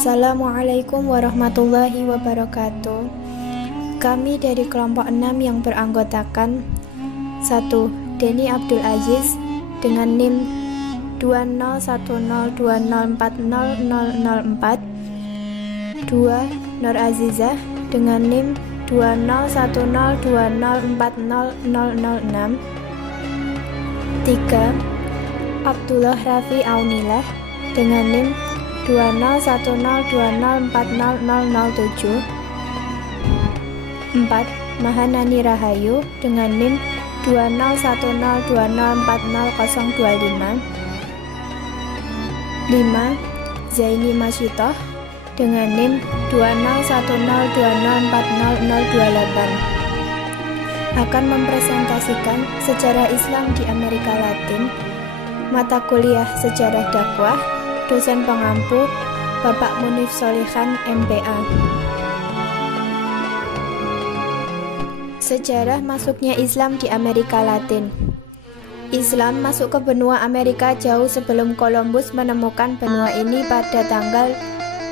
Assalamualaikum warahmatullahi wabarakatuh. Kami dari kelompok 6 yang beranggotakan 1. Denny Abdul Aziz dengan NIM 201020400004. 2. Nur Azizah dengan NIM 201020400006. 3. Abdullah Rafi Aunilah dengan NIM 201020400007. 4. Mahanani Rahayu dengan NIM 201020400025. 5. Zaini Masyitoh dengan NIM 201020400028 akan mempresentasikan sejarah Islam di Amerika Latin, mata kuliah sejarah dakwah, dosen pengampu Bapak Munif Solihan MPA. Sejarah masuknya Islam di Amerika Latin. Islam masuk ke benua Amerika jauh sebelum Columbus menemukan benua ini pada tanggal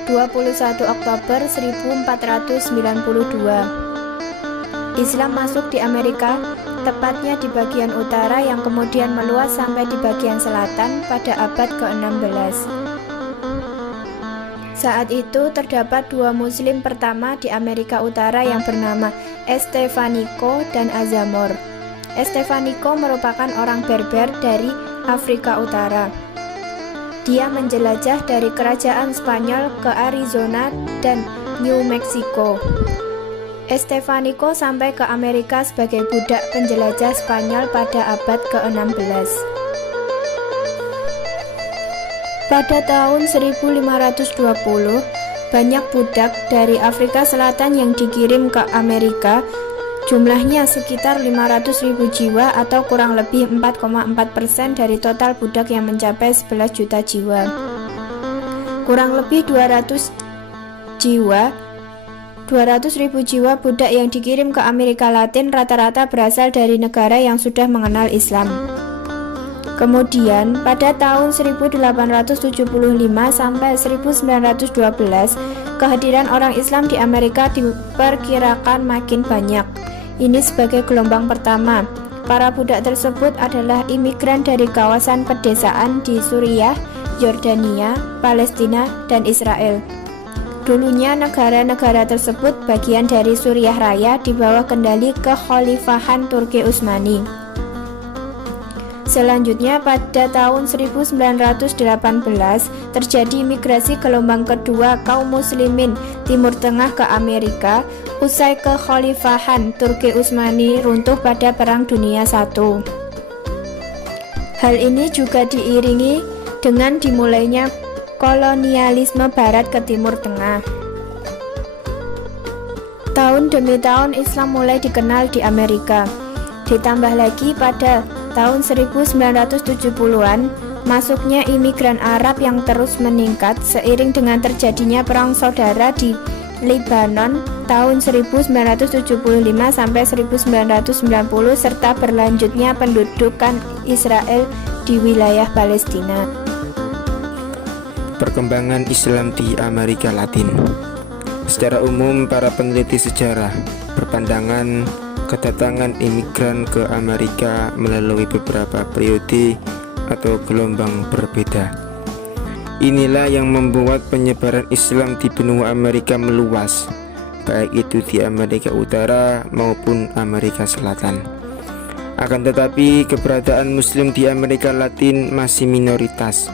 21 Oktober 1492. Islam masuk di Amerika tepatnya di bagian utara yang kemudian meluas sampai di bagian selatan pada abad ke-16. Saat itu terdapat dua muslim pertama di Amerika Utara yang bernama Estevanico dan Azamor. Estevanico merupakan orang Berber dari Afrika Utara. Dia menjelajah dari kerajaan Spanyol ke Arizona dan New Mexico. Estevanico sampai ke Amerika sebagai budak penjelajah Spanyol pada abad ke-16. Pada tahun 1520, banyak budak dari Afrika Selatan yang dikirim ke Amerika, jumlahnya sekitar 500.000 jiwa atau kurang lebih 4,4% dari total budak yang mencapai 11 juta jiwa. Kurang lebih 200.000 jiwa budak yang dikirim ke Amerika Latin rata-rata berasal dari negara yang sudah mengenal Islam. Kemudian, pada tahun 1875 sampai 1912, kehadiran orang Islam di Amerika diperkirakan makin banyak. Ini sebagai gelombang pertama. Para budak tersebut adalah imigran dari kawasan pedesaan di Suriah, Yordania, Palestina, dan Israel. Dulunya negara-negara tersebut bagian dari Suriah Raya di bawah kendali Kekhalifahan Turki Utsmani. Selanjutnya pada tahun 1918 terjadi migrasi gelombang kedua kaum muslimin Timur Tengah ke Amerika usai Kekhalifahan Turki Utsmani runtuh pada Perang Dunia I. Hal ini juga diiringi dengan dimulainya kolonialisme Barat ke Timur Tengah. Tahun demi tahun Islam mulai dikenal di Amerika. Ditambah lagi pada tahun 1970-an, masuknya imigran Arab yang terus meningkat seiring dengan terjadinya perang saudara di Lebanon tahun 1975 sampai 1990 serta berlanjutnya pendudukan Israel di wilayah Palestina. Perkembangan Islam di Amerika Latin. Secara umum, para peneliti sejarah berpandangan kedatangan imigran ke Amerika melalui beberapa periode atau gelombang berbeda. Inilah yang membuat penyebaran Islam di benua Amerika meluas, baik itu di Amerika Utara maupun Amerika Selatan. Akan tetapi, keberadaan Muslim di Amerika Latin masih minoritas.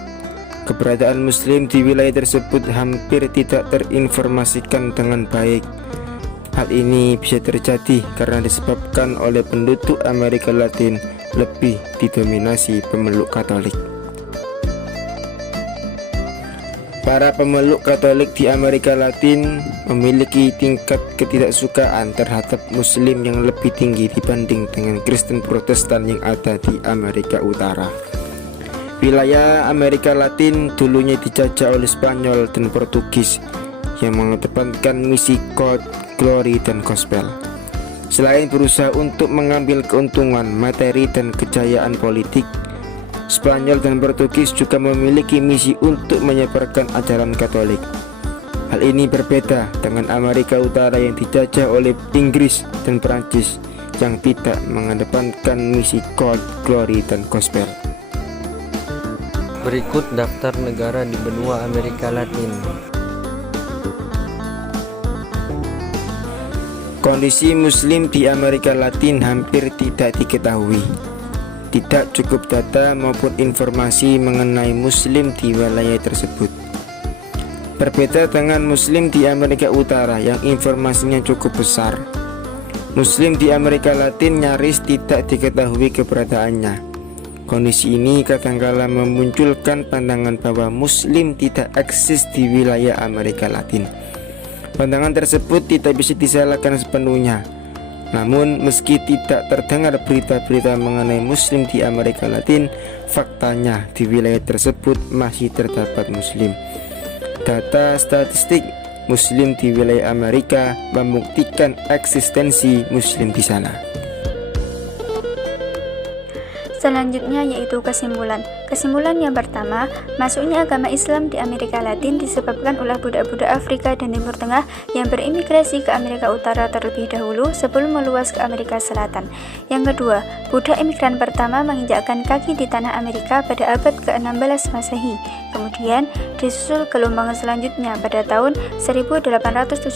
Keberadaan Muslim di wilayah tersebut hampir tidak terinformasikan dengan baik. Hal ini bisa terjadi karena disebabkan oleh penduduk Amerika Latin lebih didominasi pemeluk Katolik. Para pemeluk Katolik di Amerika Latin memiliki tingkat ketidaksukaan terhadap Muslim yang lebih tinggi dibanding dengan Kristen Protestan yang ada di Amerika Utara. Wilayah Amerika Latin dulunya dijajah oleh Spanyol dan Portugis yang mengedepankan misi God, Glory, dan Gospel. Selain berusaha untuk mengambil keuntungan materi dan kejayaan politik, Spanyol dan Portugis juga memiliki misi untuk menyebarkan ajaran Katolik. Hal ini berbeda dengan Amerika Utara yang dijajah oleh Inggris dan Perancis yang tidak mengedepankan misi God, Glory, dan Gospel. Berikut daftar negara di benua Amerika Latin. Kondisi Muslim di Amerika Latin hampir tidak diketahui. Tidak cukup data maupun informasi mengenai Muslim di wilayah tersebut. Berbeda dengan Muslim di Amerika Utara yang informasinya cukup besar. Muslim di Amerika Latin nyaris tidak diketahui keberadaannya. Kondisi ini kadangkala memunculkan pandangan bahwa Muslim tidak eksis di wilayah Amerika Latin. Pandangan tersebut tidak bisa disalahkan sepenuhnya. Namun, meski tidak terdengar berita-berita mengenai Muslim di Amerika Latin, faktanya di wilayah tersebut masih terdapat Muslim. Data statistik Muslim di wilayah Amerika membuktikan eksistensi Muslim di sana. Selanjutnya yaitu kesimpulan. Kesimpulan yang pertama, masuknya agama Islam di Amerika Latin disebabkan oleh budak-budak Afrika dan Timur Tengah yang berimigrasi ke Amerika Utara terlebih dahulu sebelum meluas ke Amerika Selatan. Yang kedua, budak imigran pertama menginjakkan kaki di tanah Amerika pada abad ke-16 Masehi. Kemudian disusul gelombang selanjutnya pada tahun 1875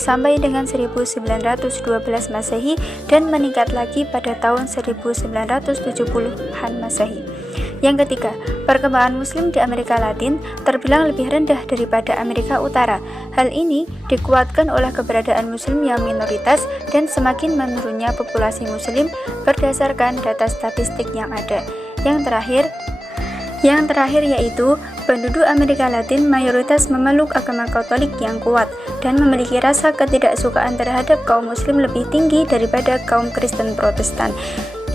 sampai dengan 1912 Masehi dan meningkat lagi pada tahun 1970-an Masehi. Yang ketiga, perkembangan Muslim di Amerika Latin terbilang lebih rendah daripada Amerika Utara. Hal ini dikuatkan oleh keberadaan Muslim yang minoritas dan semakin menurunnya populasi Muslim berdasarkan data statistik yang ada. Yang terakhir yaitu penduduk Amerika Latin mayoritas memeluk agama Katolik yang kuat dan memiliki rasa ketidaksukaan terhadap kaum Muslim lebih tinggi daripada kaum Kristen Protestan.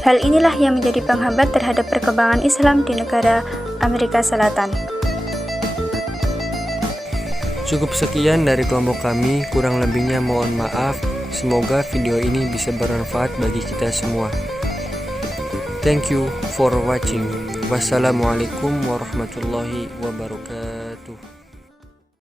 Hal inilah yang menjadi penghambat terhadap perkembangan Islam di negara Amerika Selatan. Cukup sekian dari kelompok kami, kurang lebihnya mohon maaf. Semoga video ini bisa bermanfaat bagi kita semua. Thank you for watching. Wassalamualaikum warahmatullahi wabarakatuh.